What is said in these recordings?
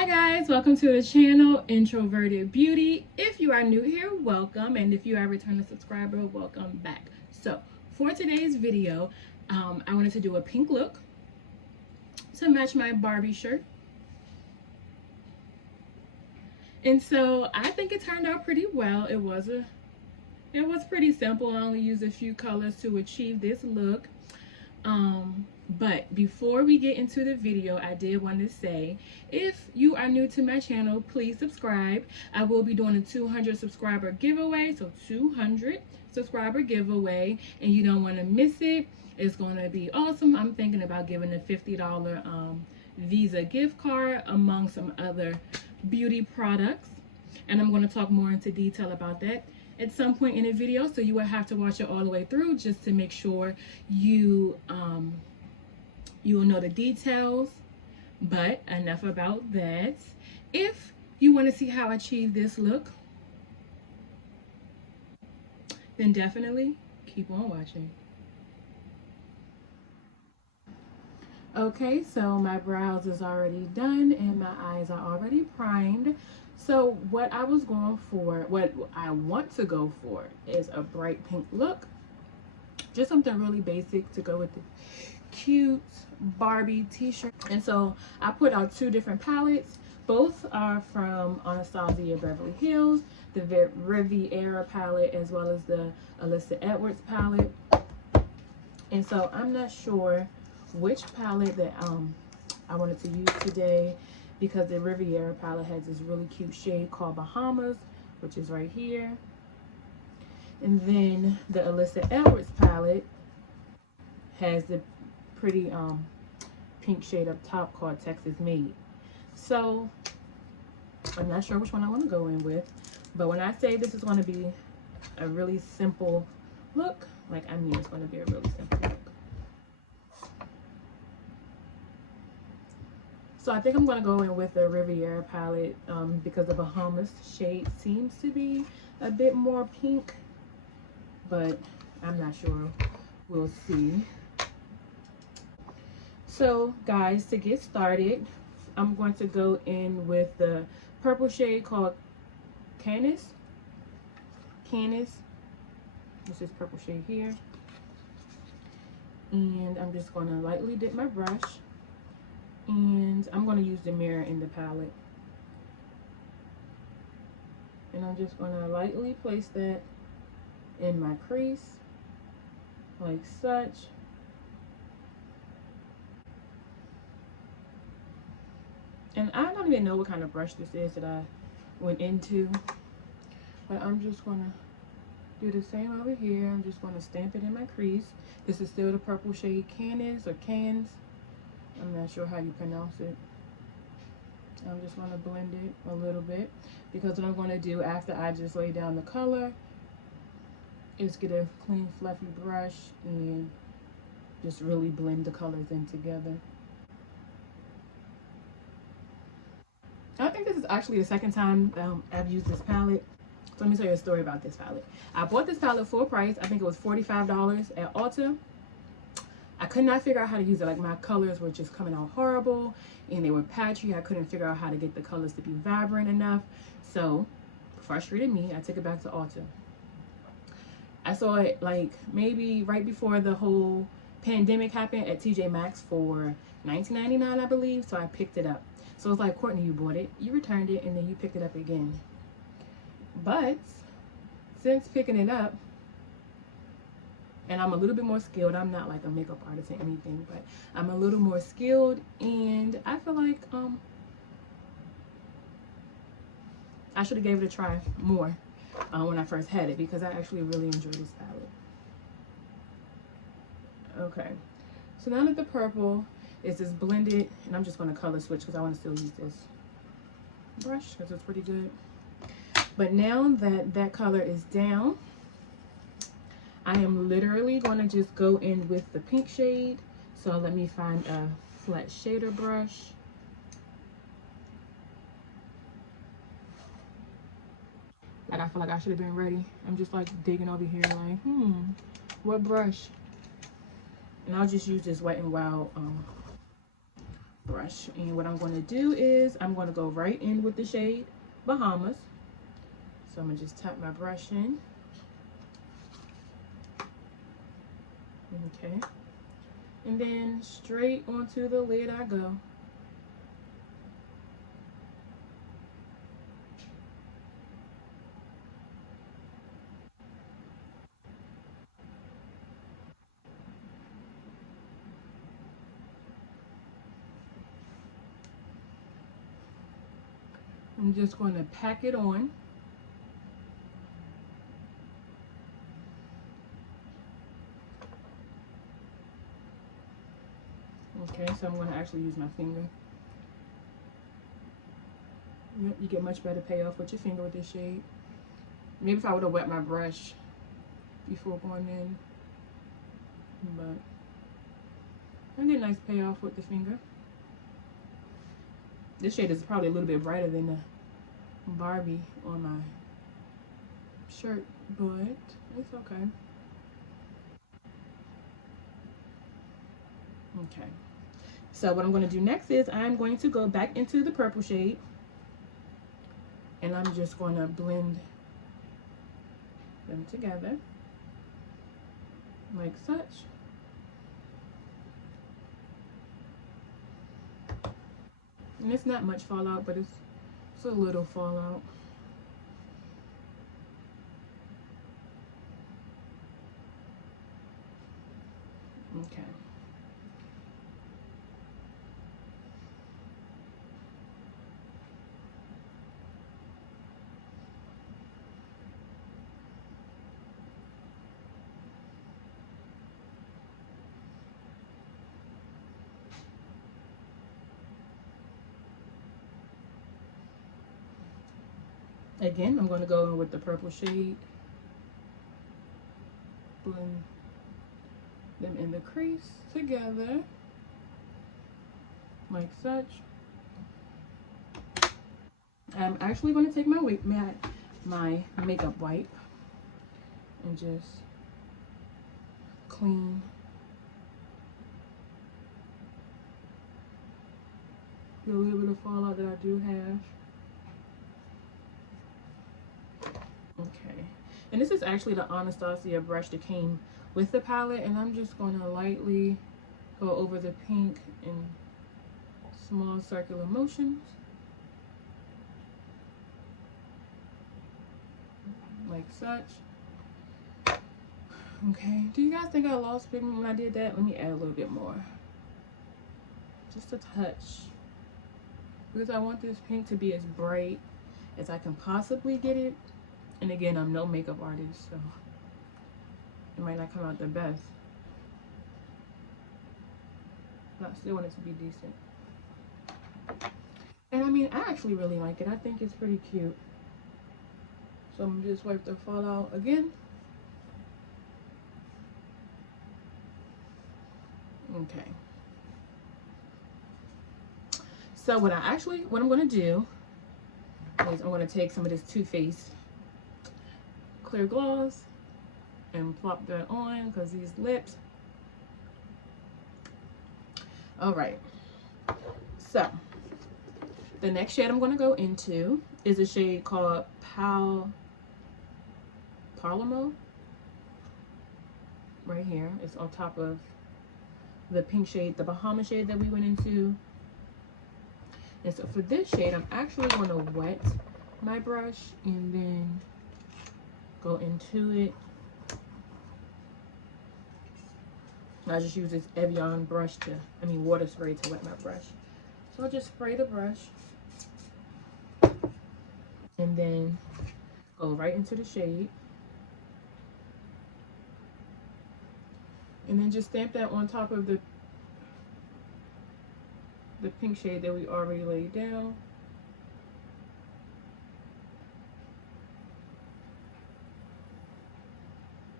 Hi guys, welcome to the channel Introverted Beauty. If you are new here, welcome, and if you are a returning subscriber, welcome back. So for today's video, I wanted to do a pink look to match my Barbie shirt. And so I think it turned out pretty well. It was pretty simple. I only used a few colors to achieve this look. But before we get into the video, I did want to say, if you are new to my channel, please subscribe. I will be doing a 200 subscriber giveaway, so 200 subscriber giveaway, and you don't want to miss it. It's going to be awesome. I'm thinking about giving a $50 Visa gift card among some other beauty products, and I'm going to talk more into detail about that at some point in the video, so you will have to watch it all the way through just to make sure you will know the details. But enough about that. If you want to see how I achieve this look, then definitely keep on watching. Okay, so my brows is already done and my eyes are already primed. So what I want to go for is a bright pink look. Just something really basic to go with the cute Barbie t-shirt. And so I put out two different palettes. Both are from Anastasia Beverly Hills, the Rivera palette as well as the Alyssa Edwards palette. And so I'm not sure which palette that I wanted to use today, because the Rivera palette has this really cute shade called Bahamas, which is right here. And then the Alyssa Edwards palette has the pretty pink shade up top called Texas Made. So I'm not sure which one I want to go in with, but when I say this is going to be a really simple look, like, I mean it's going to be a really simple look. So I think I'm going to go in with the Rivera palette because the Bahamas shade seems to be a bit more pink, but I'm not sure. We'll see. So guys, to get started, I'm going to go in with the purple shade called Canis. This is purple shade here. And I'm just going to lightly dip my brush. And I'm going to use the mirror in the palette. And I'm just going to lightly place that in my crease, like such. And I don't even know what kind of brush this is that I went into, but I'm just going to do the same over here. I'm just going to stamp it in my crease. This is still the purple shade Canis or Cans. I'm not sure how you pronounce it. I'm just going to blend it a little bit, because what I'm going to do after I just lay down the color is get a clean fluffy brush and just really blend the colors in together. I think this is actually the second time I've used this palette. So let me tell you a story about this palette. I bought this palette full price. I think it was $45 at Ulta. I could not figure out how to use it. Like, my colors were just coming out horrible and they were patchy. I couldn't figure out how to get the colors to be vibrant enough. So, frustrated me, I took it back to Ulta. I saw it like maybe right before the whole pandemic happened at TJ Maxx for $19.99, I believe. So I picked it up. So it's like, Courtney, you bought it, you returned it, and then you picked it up again. But since picking it up, and I'm a little bit more skilled. I'm not like a makeup artist or anything, but I'm a little more skilled, and I feel like I should have gave it a try more when I first had it, because I actually really enjoy this palette. Okay, so now that the purple is just blended, and I'm just going to color switch because I want to still use this brush because it's pretty good. But now that that color is down, I am literally going to just go in with the pink shade. So let me find a flat shader brush. Like, I feel like I should have been ready. I'm just like digging over here like, what brush? And I'll just use this Wet n Wild brush. And what I'm going to do is I'm going to go right in with the shade Bahamas. So I'm going to just tap my brush in. Okay. And then straight onto the lid I go. I'm just going to pack it on. Okay, so I'm going to actually use my finger. Yep, you get much better payoff with your finger with this shade. Maybe if I would have wet my brush before going in, but I get a nice payoff with the finger. This shade is probably a little bit brighter than the Barbie on my shirt, but it's okay. Okay, so what I'm going to do next is I'm going to go back into the purple shade, and I'm just going to blend them together like such. And it's not much fallout, but it's a little fallout. Okay. Again, I'm going to go in with the purple shade, blend them in the crease together, like such. I'm actually going to take my makeup wipe and just clean the little bit of fallout that I do have. Okay, and this is actually the Anastasia brush that came with the palette, and I'm just going to lightly go over the pink in small circular motions, like such. Okay, do you guys think I lost pigment when I did that? Let me add a little bit more, just a touch, because I want this pink to be as bright as I can possibly get it. And again, I'm no makeup artist, so it might not come out the best, but I still want it to be decent. And I mean, I actually really like it. I think it's pretty cute. So I'm just wipe the fallout again. Okay. So what I'm going to do is I'm going to take some of this Too Faced clear gloss and plop that on, because these lips. All right, so the next shade I'm going to go into is a shade called Parlamo. Right here, it's on top of the pink shade, the Bahama shade that we went into. And so for this shade, I'm actually going to wet my brush and then go into it. I just use this Evian brush water spray to wet my brush. So I'll just spray the brush and then go right into the shade. And then just stamp that on top of the pink shade that we already laid down.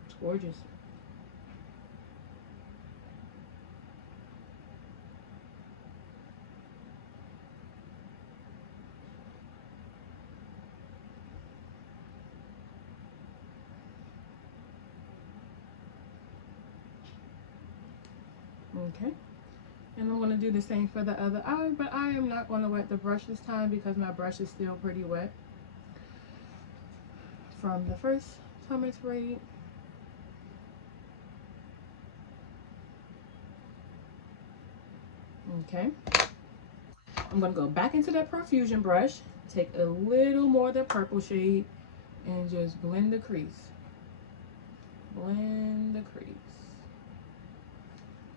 It's gorgeous. Okay, And I'm going to do the same for the other eye, but I am not going to wet the brush this time because my brush is still pretty wet from the first time I sprayed. Okay. I'm going to go back into that Profusion brush, take a little more of the purple shade, and just blend the crease. Blend the crease.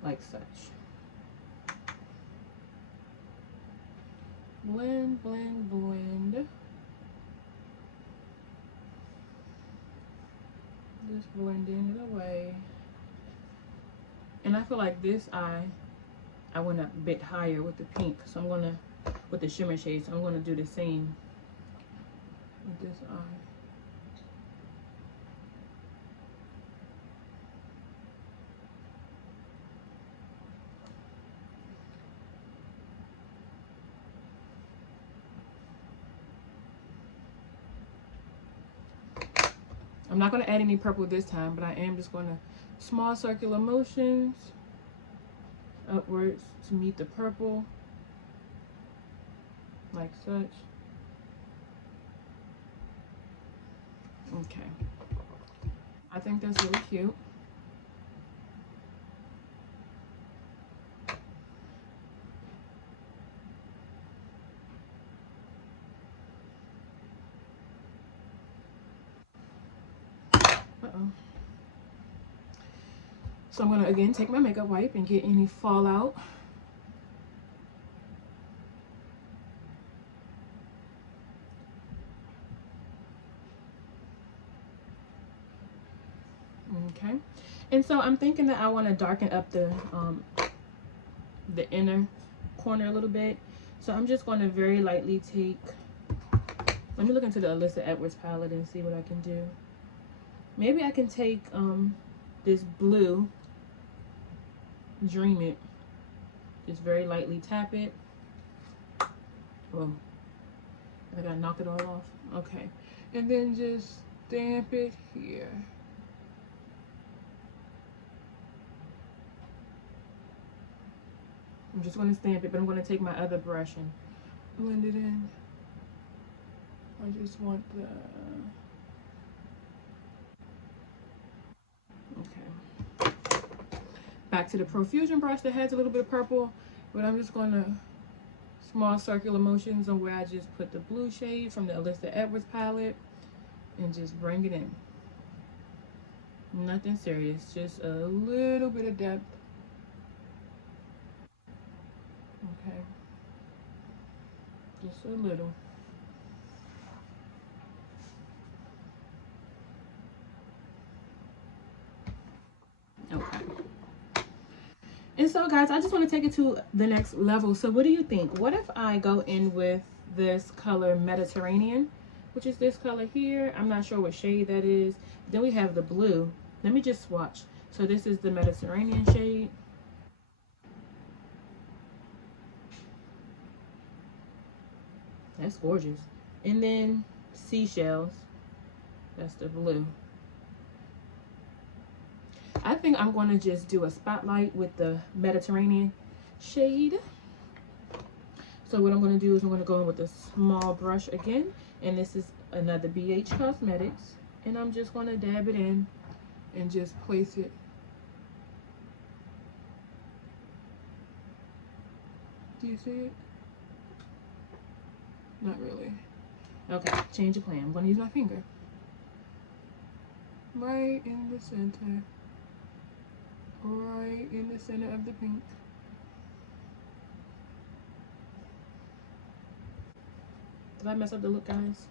Like such. Blend, blend, blend. Just blending it away. And I feel like this eye, I went a bit higher with the pink, so I'm gonna, with the shimmer shade, so I'm gonna do the same with this eye. I'm not going to add any purple this time, but I am just going to small circular motions upwards to meet the purple, like such. Okay. I think that's really cute. So I'm going to again take my makeup wipe and get any fallout. Okay. And so I'm thinking that I want to darken up the inner corner a little bit. So I'm just going to very lightly take, let me look into the Alyssa Edwards palette and see what I can do. Maybe I can take this blue, Dream It, just very lightly tap it. Oh, I think I knocked it all off. Okay, and then just stamp it here. I'm just going to stamp it, but I'm going to take my other brush and blend it in. I just want the, okay. Back to the Profusion brush that has a little bit of purple, but I'm just going to small circular motions on where I just put the blue shade from the Alyssa Edwards palette and just bring it in. Nothing serious, just a little bit of depth. Okay, just a little. Okay. And so guys, I just want to take it to the next level. So what do you think? What if I go in with this color Mediterranean, which is this color here? I'm not sure what shade that is. Then we have the blue. Let me just swatch. So this is the Mediterranean shade. That's gorgeous. And then Seashells. That's the blue. I think I'm going to just do a spotlight with the Mediterranean shade. So what I'm going to do is I'm going to go in with a small brush again. And this is another BH Cosmetics. And I'm just going to dab it in and just place it. Do you see it? Not really. Okay, change of plan. I'm going to use my finger. Right in the center. Right in the center of the pink. Did I mess up the look, guys?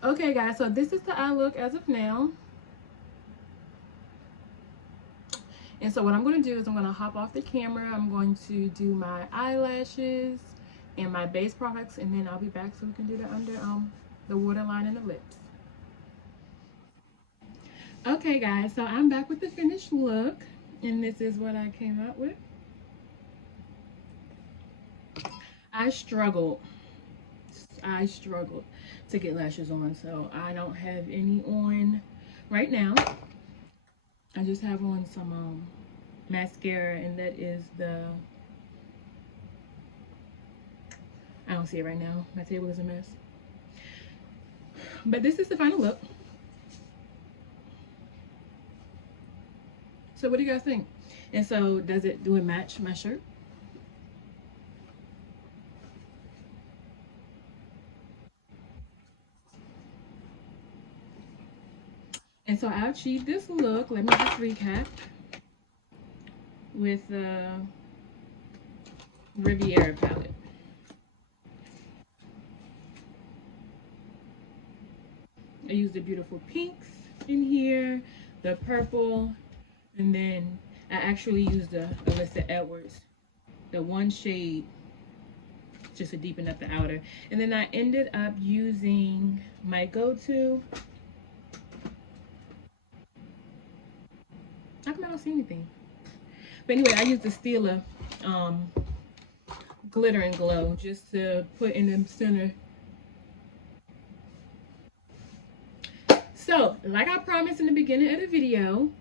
Okay guys, so this is the eye look as of now. And so what I'm going to do is I'm going to hop off the camera. I'm going to do my eyelashes and my base products, and then I'll be back so we can do the under the waterline and the lips. Okay guys, so I'm back with the finished look, and this is what I came out with. I struggled to get lashes on, so I don't have any on right now. I just have on some mascara, and that is the, I don't see it right now, my table is a mess, but this is the final look. So what do you guys think? And so do it match my shirt? And so I achieved this look. Let me just recap with the Rivera palette. I used the beautiful pinks in here, the purple, and then I actually used the Alyssa Edwards, the one shade, just to deepen up the outer. And then I ended up using my go-to. How come I don't see anything? But anyway, I used the Stila Glitter and Glow just to put in the center. So, like I promised in the beginning of the video,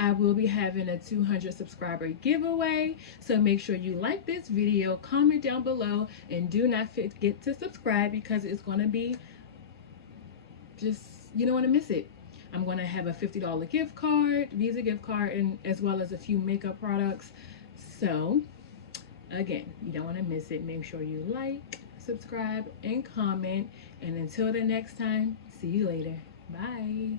I will be having a 200 subscriber giveaway. So make sure you like this video, comment down below, and do not forget to subscribe, because it's going to be just, you don't want to miss it. I'm going to have a $50 gift card, Visa gift card, and as well as a few makeup products. So again, you don't want to miss it. Make sure you like, subscribe, and comment. And until the next time, see you later. Bye.